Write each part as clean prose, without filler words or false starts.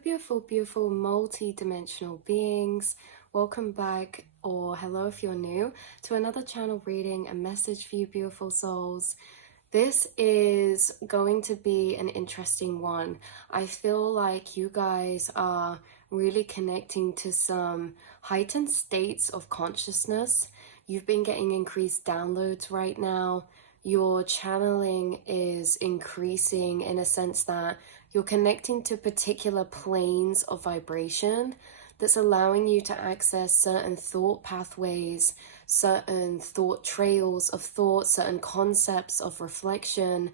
Beautiful, beautiful multi-dimensional beings. Welcome back, or hello if you're new, to another channel reading, a message for you beautiful souls. This is going to be an interesting one. I feel like you guys are really connecting to some heightened states of consciousness. You've been getting increased downloads right now. Your channeling is increasing in a sense that you're connecting to particular planes of vibration that's allowing you to access certain thought pathways, certain thought trails of thought, certain concepts of reflection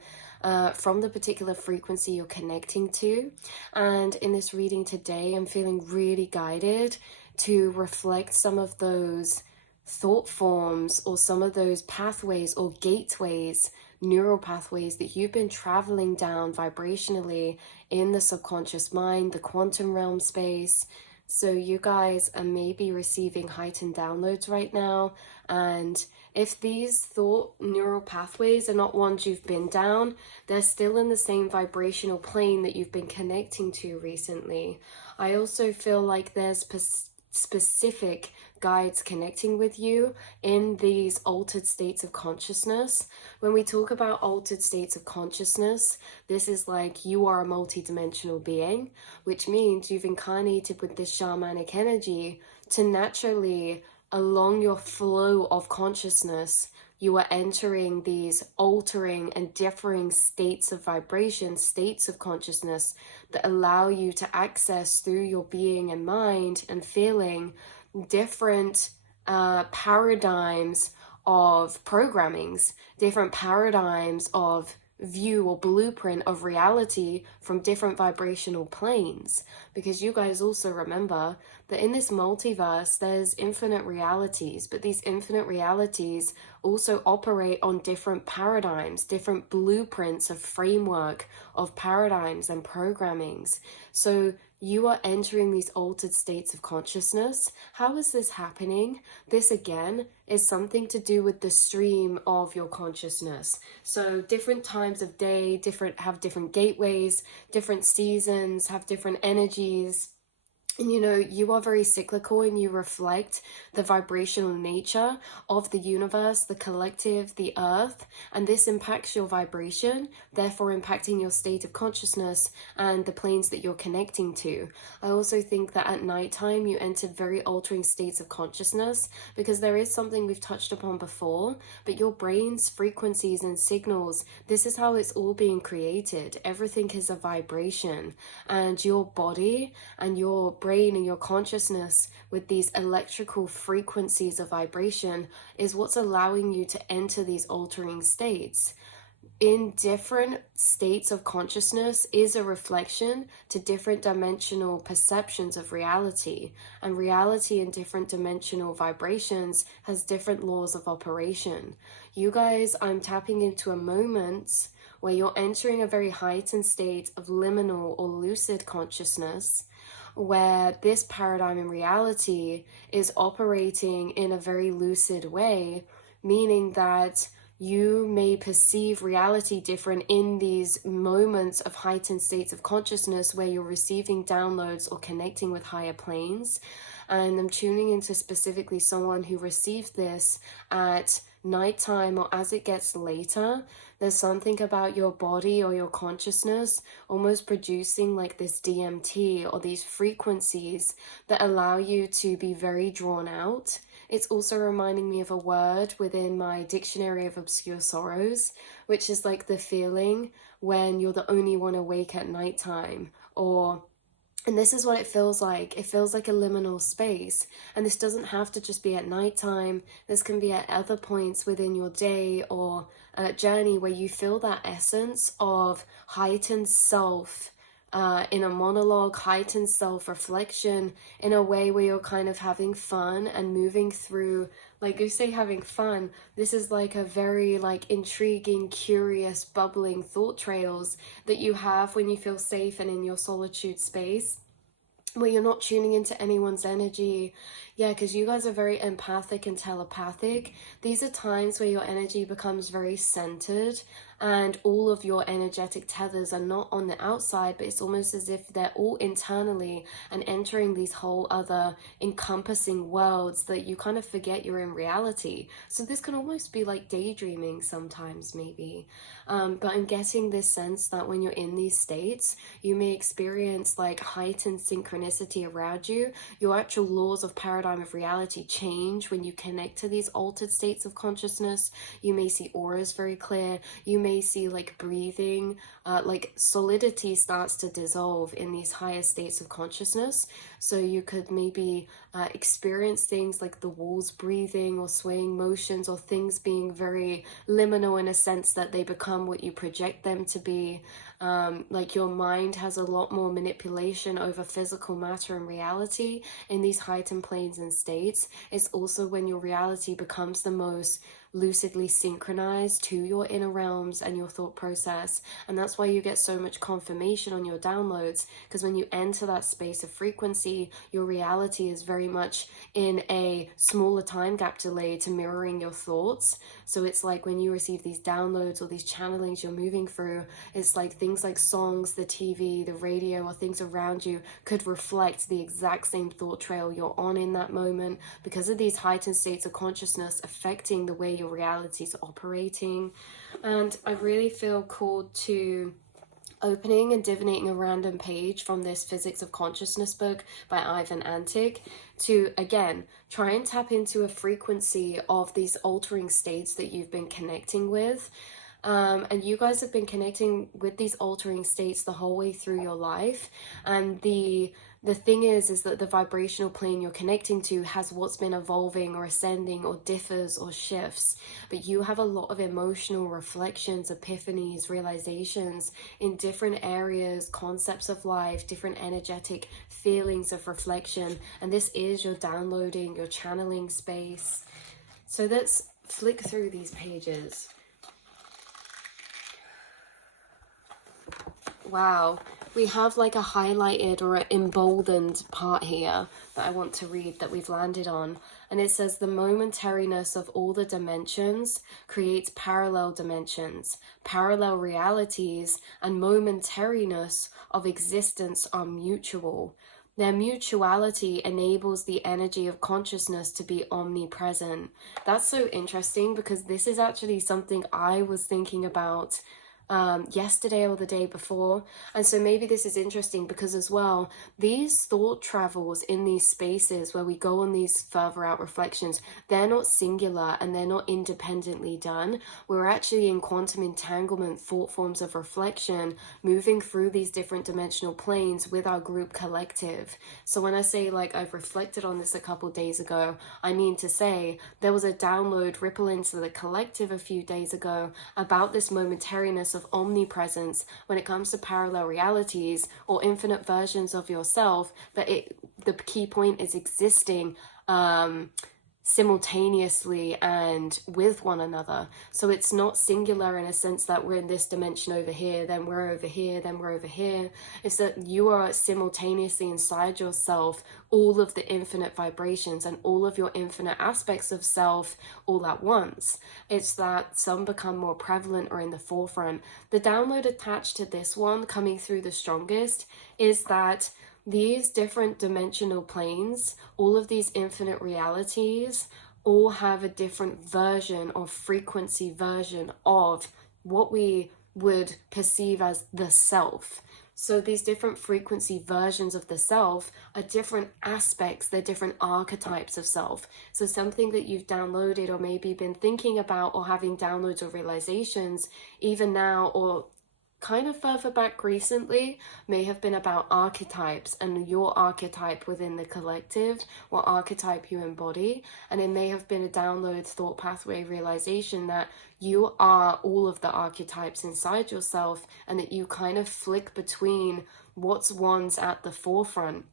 from the particular frequency you're connecting to. And in this reading today, I'm feeling really guided to reflect some of those thought forms or some of those pathways or gateways, neural pathways that you've been traveling down vibrationally in the subconscious mind, the quantum realm space. So you guys are maybe receiving heightened downloads right now, and if these thought neural pathways are not ones you've been down, they're still in the same vibrational plane that you've been connecting to recently. I also feel like there's specific guides connecting with you in these altered states of consciousness. When we talk about altered states of consciousness, this is like you are a multi-dimensional being, which means you've incarnated with this shamanic energy to naturally, along your flow of consciousness, you are entering these altering and differing states of vibration, states of consciousness that allow you to access through your being and mind and feeling different paradigms of programmings, different paradigms of view or blueprint of reality from different vibrational planes. Because you guys also remember that in this multiverse there's infinite realities, but these infinite realities also operate on different paradigms, different blueprints of framework of paradigms and programmings. So you are entering these altered states of consciousness. How is this happening? This again is something to do with the stream of your consciousness. So different times of day, have different gateways, different seasons have different energies. And you know, you are very cyclical and you reflect the vibrational nature of the universe, the collective, the earth, and this impacts your vibration, therefore impacting your state of consciousness and the planes that you're connecting to. I also think that at nighttime you enter very altering states of consciousness because there is something we've touched upon before, but your brain's frequencies and signals, this is how it's all being created. Everything is a vibration, and your body and your brain and your consciousness with these electrical frequencies of vibration is what's allowing you to enter these altering states. In different states of consciousness is a reflection to different dimensional perceptions of reality, and reality in different dimensional vibrations has different laws of operation. You guys, I'm tapping into a moment where you're entering a very heightened state of liminal or lucid consciousness, where this paradigm in reality is operating in a very lucid way, meaning that you may perceive reality different in these moments of heightened states of consciousness where you're receiving downloads or connecting with higher planes. And I'm tuning into specifically someone who received this at nighttime or as it gets later. There's something about your body or your consciousness almost producing like this DMT or these frequencies that allow you to be very drawn out. It's also reminding me of a word within my Dictionary of Obscure Sorrows, which is like the feeling when you're the only one awake at nighttime, and this is what it feels like. It feels like a liminal space. And this doesn't have to just be at nighttime. This can be at other points within your day or journey where you feel that essence of heightened self in a monologue, heightened self-reflection in a way where you're kind of having fun and moving through, like you say, having fun. This is like a very like intriguing, curious, bubbling thought trails that you have when you feel safe and in your solitude space, where you're not tuning into anyone's energy. Yeah, because you guys are very empathic and telepathic. These are times where your energy becomes very centered and all of your energetic tethers are not on the outside, but it's almost as if they're all internally and entering these whole other encompassing worlds that you kind of forget you're in reality. So this can almost be like daydreaming sometimes, maybe. But I'm getting this sense that when you're in these states, you may experience like heightened synchronicity around you. Your actual laws of paradigm of reality change when you connect to these altered states of consciousness. You may see auras very clear. You may see like breathing, like solidity starts to dissolve in these higher states of consciousness. So you could maybe experience things like the walls breathing or swaying motions, or things being very liminal in a sense that they become what you project them to be. Like your mind has a lot more manipulation over physical matter and reality in these heightened planes and states. It's also when your reality becomes the most lucidly synchronized to your inner realms and your thought process. And that's why you get so much confirmation on your downloads, because when you enter that space of frequency, your reality is very much in a smaller time gap delay to mirroring your thoughts. So it's like when you receive these downloads or these channelings you're moving through, it's like things like songs, the TV, the radio, or things around you could reflect the exact same thought trail you're on in that moment, because of these heightened states of consciousness affecting the way your reality is operating. And I really feel called to opening and divinating a random page from this Physics of Consciousness book by Ivan Antic to, again, try and tap into a frequency of these altering states that you've been connecting with. And you guys have been connecting with these altering states the whole way through your life. And the thing is that the vibrational plane you're connecting to has what's been evolving or ascending or differs or shifts. But you have a lot of emotional reflections, epiphanies, realizations in different areas, concepts of life, different energetic feelings of reflection. And this is your downloading, your channeling space. So let's flick through these pages. Wow, we have like a highlighted or an emboldened part here that I want to read that we've landed on. And it says, the momentariness of all the dimensions creates parallel dimensions. Parallel realities and momentariness of existence are mutual. Their mutuality enables the energy of consciousness to be omnipresent. That's so interesting, because this is actually something I was thinking about yesterday or the day before. And so maybe this is interesting because as well, these thought travels in these spaces where we go on these further out reflections, they're not singular and they're not independently done. We're actually in quantum entanglement thought forms of reflection, moving through these different dimensional planes with our group collective. So when I say like I've reflected on this a couple days ago, I mean to say there was a download ripple into the collective a few days ago about this momentariness of omnipresence when it comes to parallel realities or infinite versions of yourself, but the key point is existing simultaneously and with one another. So it's not singular in a sense that we're in this dimension over here, then we're over here, then we're over here. It's that you are simultaneously inside yourself all of the infinite vibrations and all of your infinite aspects of self all at once. It's that some become more prevalent or in the forefront. The download attached to this one coming through the strongest is that these different dimensional planes, all of these infinite realities, all have a different version or frequency version of what we would perceive as the self. So these different frequency versions of the self are different aspects, they're different archetypes of self. So something that you've downloaded or maybe been thinking about or having downloads or realizations even now or kind of further back recently may have been about archetypes and your archetype within the collective, what archetype you embody. And it may have been a download thought pathway realization that you are all of the archetypes inside yourself, and that you kind of flick between what's one's at the forefront.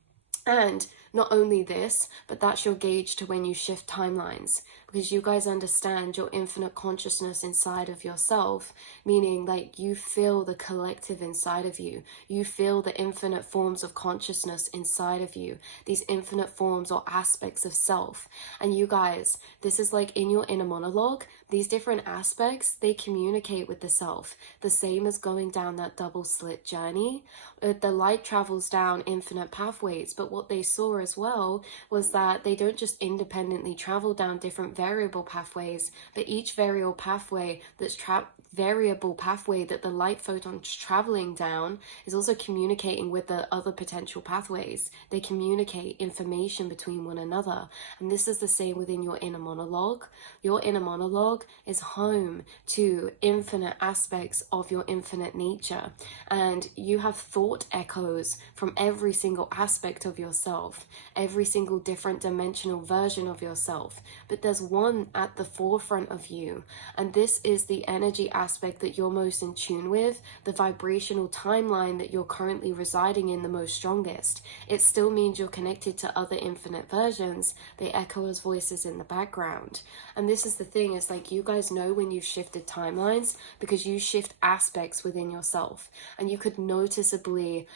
And not only this, but that's your gauge to when you shift timelines. because you guys understand your infinite consciousness inside of yourself, meaning like you feel the collective inside of you. You feel the infinite forms of consciousness inside of you, these infinite forms or aspects of self. And you guys, this is like in your inner monologue, these different aspects, they communicate with the self, the same as going down that double slit journey. The light travels down infinite pathways, but what they saw as well was that they don't just independently travel down different variable pathways, but each variable pathway that the light photon's traveling down is also communicating with the other potential pathways. They communicate information between one another. And this is the same within your inner monologue. Your inner monologue is home to infinite aspects of your infinite nature. And you have thought echoes from every single aspect of yourself, every single different dimensional version of yourself. But there's one at the forefront of you. And this is the energy aspect that you're most in tune with, the vibrational timeline that you're currently residing in the most strongest. It still means you're connected to other infinite versions. They echo as voices in the background. And this is the thing, is like you guys know when you've shifted timelines because you shift aspects within yourself. And you could noticeably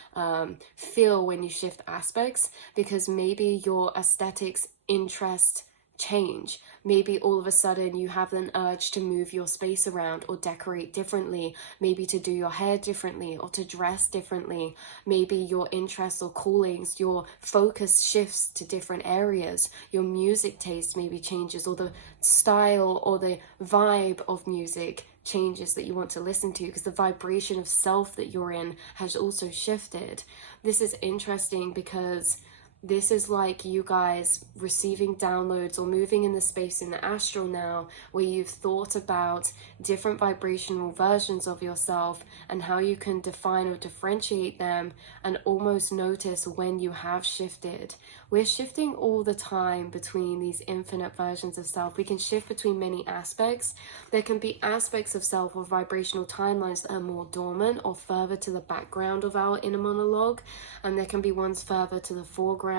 feel when you shift aspects, because maybe your aesthetics, interest change. Maybe all of a sudden you have an urge to move your space around or decorate differently, maybe to do your hair differently or to dress differently. Maybe your interests or callings, your focus shifts to different areas. Your music taste maybe changes, or the style or the vibe of music changes that you want to listen to, because the vibration of self that you're in has also shifted. This is interesting because this is like you guys receiving downloads or moving in the space in the astral now, where you've thought about different vibrational versions of yourself and how you can define or differentiate them, and almost notice when you have shifted. We're shifting all the time between these infinite versions of self. We can shift between many aspects. There can be aspects of self or vibrational timelines that are more dormant or further to the background of our inner monologue, and there can be ones further to the foreground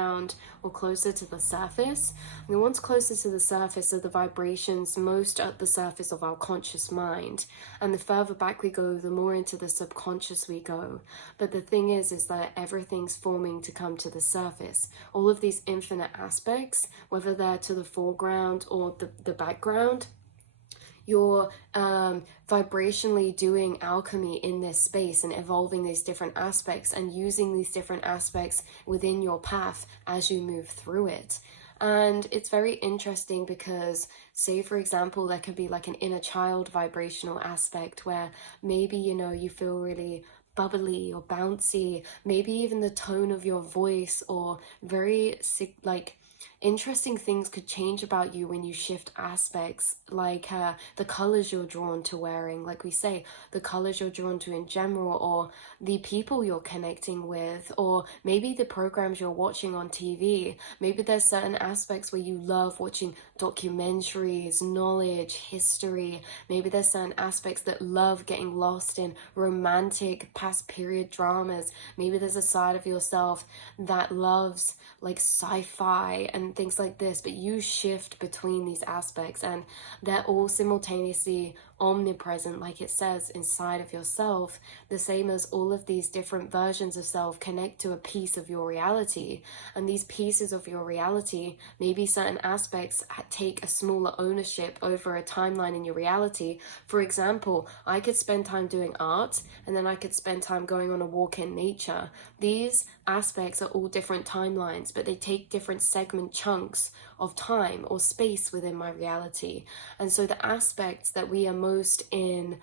or closer to the surface. And the ones closer to the surface are the vibrations most at the surface of our conscious mind, and the further back we go, the more into the subconscious we go. But the thing is that everything's forming to come to the surface. All of these infinite aspects, whether they're to the foreground or the background, you're vibrationally doing alchemy in this space and evolving these different aspects and using these different aspects within your path as you move through it. And it's very interesting because, say for example, there could be like an inner child vibrational aspect where maybe, you know, you feel really bubbly or bouncy, maybe even the tone of your voice or very like interesting things could change about you when you shift aspects, like the colors you're drawn to wearing, like we say, the colors you're drawn to in general, or the people you're connecting with, or maybe the programs you're watching on TV. Maybe there's certain aspects where you love watching documentaries, knowledge, history. Maybe there's certain aspects that love getting lost in romantic past period dramas. Maybe there's a side of yourself that loves like sci-fi and things like this, but you shift between these aspects and they're all simultaneously omnipresent, like it says, inside of yourself, the same as all of these different versions of self connect to a piece of your reality. And these pieces of your reality, maybe certain aspects take a smaller ownership over a timeline in your reality. For example, I could spend time doing art and then I could spend time going on a walk in nature. These aspects are all different timelines, but they take different segment chunks of time or space within my reality. And so the aspects that we are most in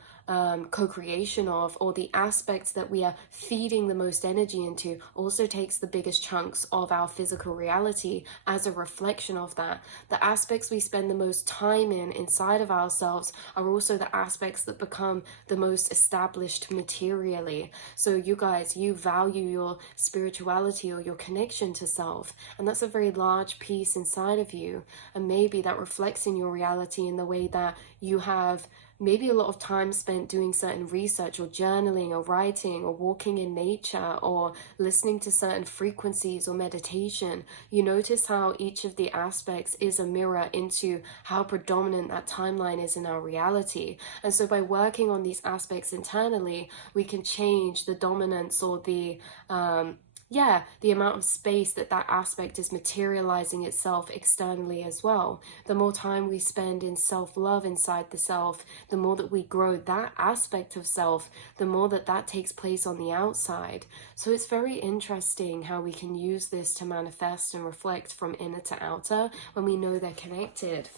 co-creation of, or the aspects that we are feeding the most energy into, also takes the biggest chunks of our physical reality as a reflection of that. The aspects we spend the most time in inside of ourselves are also the aspects that become the most established materially. So you guys, you value your spirituality or your connection to self, and that's a very large piece inside of you, and maybe that reflects in your reality in the way that you have maybe a lot of time spent spent doing certain research or journaling or writing or walking in nature or listening to certain frequencies or meditation, you notice how each of the aspects is a mirror into how predominant that timeline is in our reality. And so by working on these aspects internally, we can change the dominance or the amount of space that aspect is materializing itself externally as well. The more time we spend in self-love inside the self, the more that we grow that aspect of self, the more that takes place on the outside. So it's very interesting how we can use this to manifest and reflect from inner to outer when we know they're connected.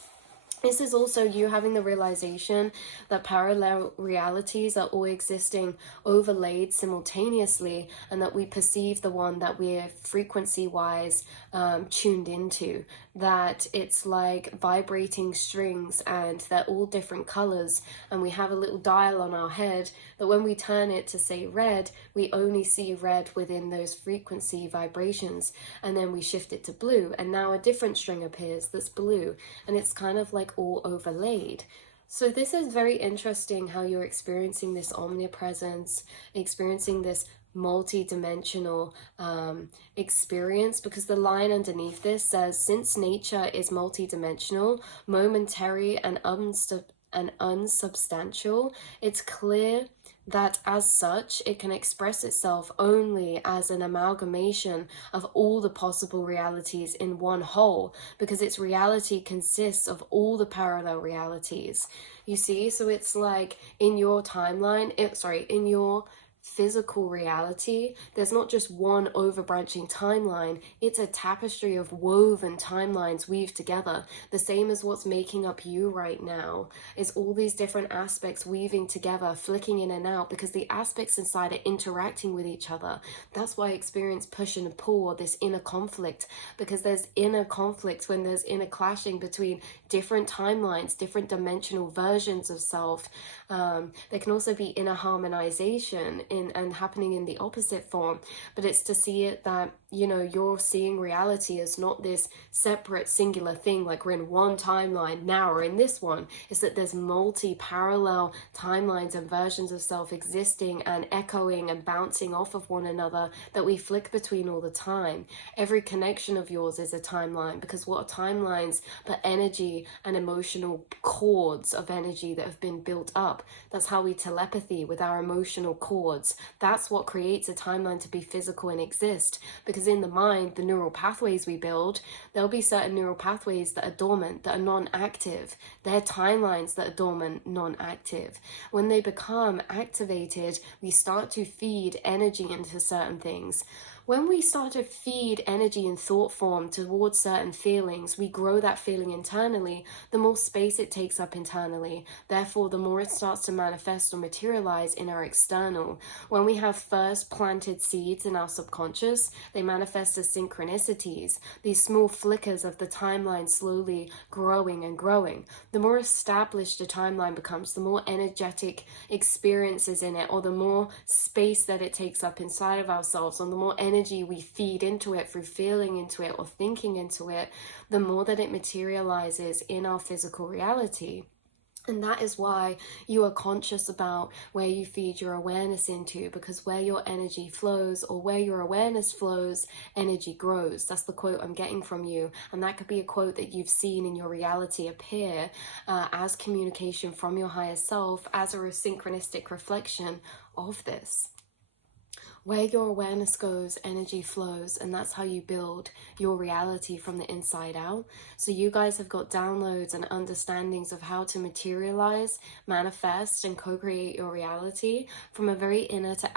This is also you having the realization that parallel realities are all existing overlaid simultaneously, and that we perceive the one that we're frequency-wise tuned into. That it's like vibrating strings and they're all different colors, and we have a little dial on our head that when we turn it to say red, we only see red within those frequency vibrations, and then we shift it to blue, and now a different string appears that's blue, and it's kind of like all overlaid. So this is very interesting how you're experiencing this omnipresence, experiencing this multi-dimensional experience, because the line underneath this says, since nature is multi-dimensional, momentary and unsubstantial, it's clear that as such it can express itself only as an amalgamation of all the possible realities in one whole, because its reality consists of all the parallel realities. You see, so it's like in your timeline, in your physical reality, there's not just one overbranching timeline, it's a tapestry of woven timelines weaved together. The same as what's making up you right now is all these different aspects weaving together, flicking in and out, because the aspects inside are interacting with each other. That's why I experience push and pull, or this inner conflict, because there's inner conflict when there's inner clashing between different timelines, different dimensional versions of self. There can also be inner harmonization and happening in the opposite form, but it's to see it that, you know, you're seeing reality as not this separate singular thing, like we're in one timeline now or in this one. It's that there's multi-parallel timelines and versions of self existing and echoing and bouncing off of one another that we flick between all the time. Every connection of yours is a timeline, because what are timelines but energy and emotional cords of energy that have been built up? That's how we telepathy with our emotional cords. That's what creates a timeline to be physical and exist, because in the mind, the neural pathways we build, there'll be certain neural pathways that are dormant, that are non-active. They're timelines that are dormant, non-active. When they become activated, we start to feed energy into certain things. When we start to feed energy in thought form towards certain feelings, we grow that feeling internally. The more space it takes up internally, therefore the more it starts to manifest or materialize in our external. When we have first planted seeds in our subconscious, they manifest as synchronicities, these small flickers of the timeline slowly growing and growing. The more established a timeline becomes, the more energetic experiences in it, or the more space that it takes up inside of ourselves, and the more energy we feed into it through feeling into it or thinking into it, the more that it materializes in our physical reality. And that is why you are conscious about where you feed your awareness into, because where your energy flows, or where your awareness flows, energy grows. That's the quote I'm getting from you. And that could be a quote that you've seen in your reality appear as communication from your higher self, as a synchronistic reflection of this. Where your awareness goes, energy flows, and that's how you build your reality from the inside out. So you guys have got downloads and understandings of how to materialize, manifest, and co-create your reality from a very inner to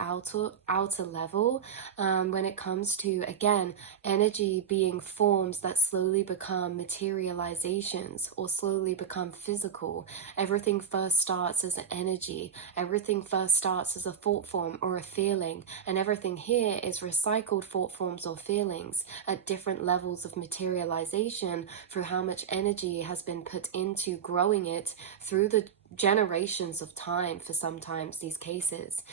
outer level, when it comes to, again, energy being forms that slowly become materializations or slowly become physical. Everything first starts as an energy. Everything first starts as a thought form or a feeling, and everything here is recycled thought forms or feelings at different levels of materialization through how much energy has been put into growing it through the generations of time, for sometimes these cases.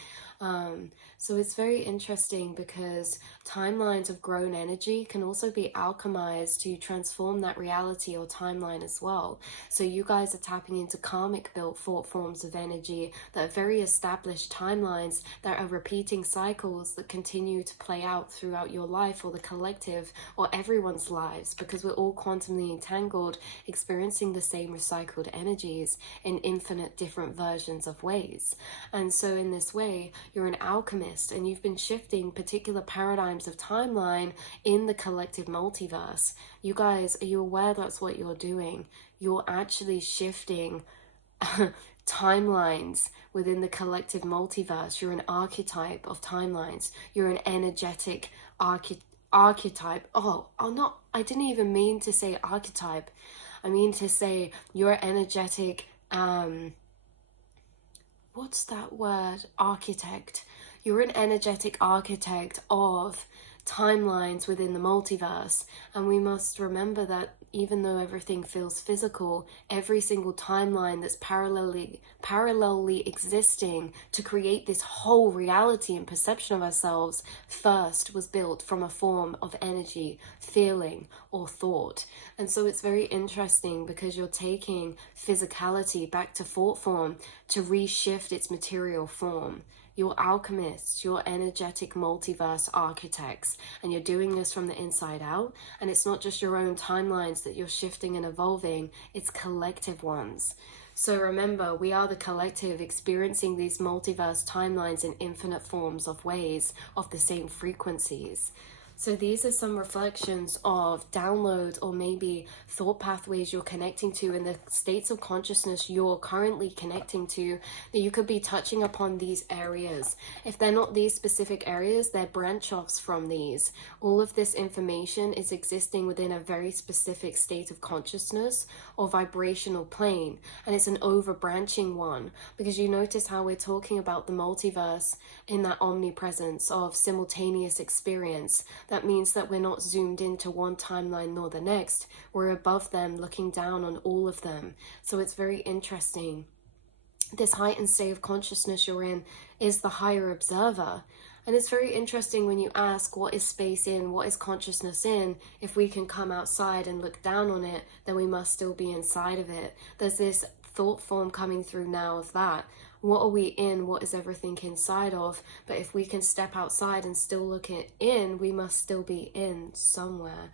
So it's very interesting because timelines of grown energy can also be alchemized to transform that reality or timeline as well. So you guys are tapping into karmic built thought forms of energy that are very established timelines that are repeating cycles that continue to play out throughout your life or the collective or everyone's lives, because we're all quantumly entangled, experiencing the same recycled energies in infinite different versions of ways. And so in this way, you're an alchemist and you've been shifting particular paradigms of timeline in the collective multiverse. You guys, are you aware that's what you're doing? You're actually shifting timelines within the collective multiverse. You're an archetype of timelines. You're an energetic archetype. I didn't even mean to say archetype. I mean to say you're energetic, what's that word? Architect. You're an energetic architect of timelines within the multiverse. And we must remember that even though everything feels physical, every single timeline that's parallelly existing to create this whole reality and perception of ourselves first was built from a form of energy, feeling, or thought. And so it's very interesting because you're taking physicality back to thought form to reshift its material form. You're alchemists, you're energetic multiverse architects, and you're doing this from the inside out. And it's not just your own timelines that you're shifting and evolving, it's collective ones. So remember, we are the collective experiencing these multiverse timelines in infinite forms of ways of the same frequencies. So these are some reflections of downloads or maybe thought pathways you're connecting to in the states of consciousness you're currently connecting to, that you could be touching upon these areas. If they're not these specific areas, they're branch offs from these. All of this information is existing within a very specific state of consciousness or vibrational plane, and it's an over-branching one, because you notice how we're talking about the multiverse in that omnipresence of simultaneous experience. That means that we're not zoomed into one timeline nor the next. We're above them, looking down on all of them. So it's very interesting. This heightened state of consciousness you're in is the higher observer. And it's very interesting when you ask, what is space in? What is consciousness in? If we can come outside and look down on it, then we must still be inside of it. There's this thought form coming through now of that. What are we in? What is everything inside of? But if we can step outside and still look it in, we must still be in somewhere.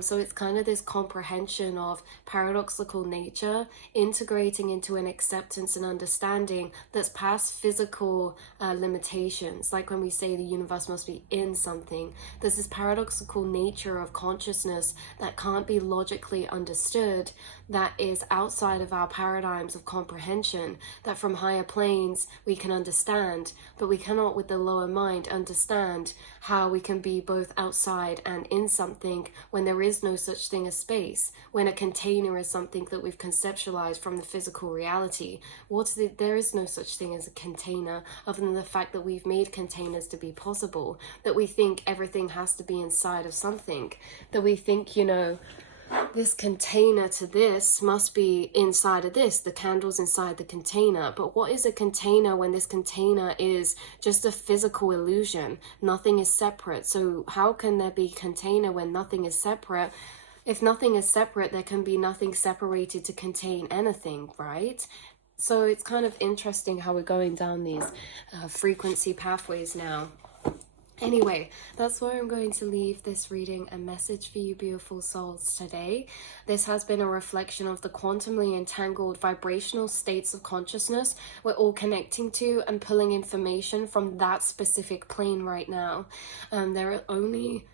So it's kind of this comprehension of paradoxical nature integrating into an acceptance and understanding that's past physical limitations. Like when we say the universe must be in something, there's this paradoxical nature of consciousness that can't be logically understood, that is outside of our paradigms of comprehension, that from higher planes we can understand, but we cannot with the lower mind understand how we can be both outside and in something when there is no such thing as space, when a container is something that we've conceptualized from the physical reality. There is no such thing as a container, other than the fact that we've made containers to be possible, that we think everything has to be inside of something, that we think, this container to this must be inside of this, the candle's inside the container. But what is a container when this container is just a physical illusion? Nothing is separate. So how can there be container when nothing is separate? If nothing is separate, there can be nothing separated to contain anything, right? So it's kind of interesting how we're going down these frequency pathways now. Anyway, that's where I'm going to leave this reading a message for you beautiful souls today. This has been a reflection of the quantumly entangled vibrational states of consciousness we're all connecting to and pulling information from that specific plane right now. There are only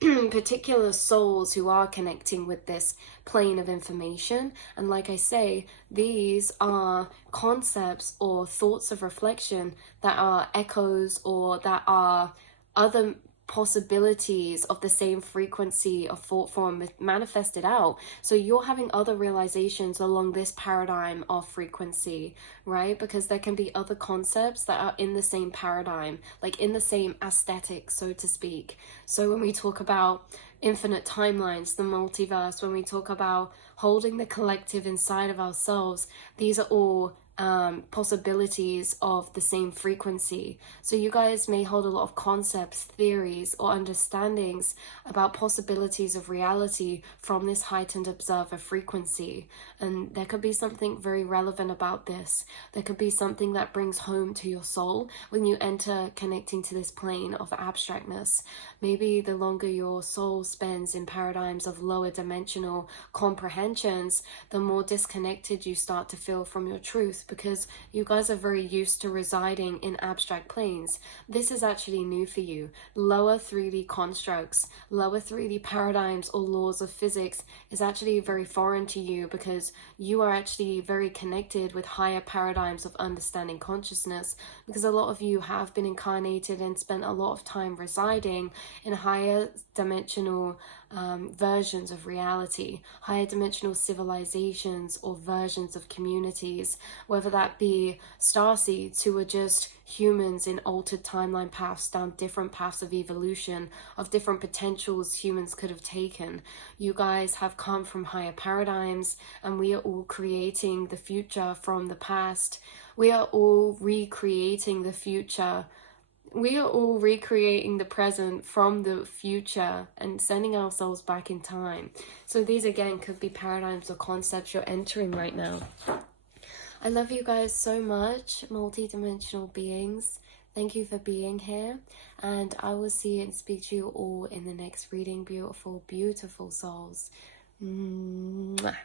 particular souls who are connecting with this plane of information, and like I say, these are concepts or thoughts of reflection that are echoes or that are other possibilities of the same frequency of thought form manifested out. So you're having other realizations along this paradigm of frequency, right? Because there can be other concepts that are in the same paradigm, like in the same aesthetic, so to speak. So when we talk about infinite timelines, the multiverse, when we talk about holding the collective inside of ourselves, these are all possibilities of the same frequency. So you guys may hold a lot of concepts, theories, or understandings about possibilities of reality from this heightened observer frequency. And there could be something very relevant about this. There could be something that brings home to your soul when you enter connecting to this plane of abstractness. Maybe the longer your soul spends in paradigms of lower dimensional comprehensions, the more disconnected you start to feel from your truth, because you guys are very used to residing in abstract planes. This is actually new for you. Lower 3D constructs, lower 3D paradigms or laws of physics is actually very foreign to you, because you are actually very connected with higher paradigms of understanding consciousness, because a lot of you have been incarnated and spent a lot of time residing in higher dimensional versions of reality, higher dimensional civilizations or versions of communities, whether that be starseeds who are just humans in altered timeline paths down different paths of evolution, of different potentials humans could have taken. You guys have come from higher paradigms, and we are all creating the future from the past. We are all recreating the future. We are all recreating the present from the future and sending ourselves back in time. So these again could be paradigms or concepts you're entering right now. I love you guys so much, multi-dimensional beings. Thank you for being here, and I will see and speak to you all in the next reading, beautiful, beautiful souls. Mwah.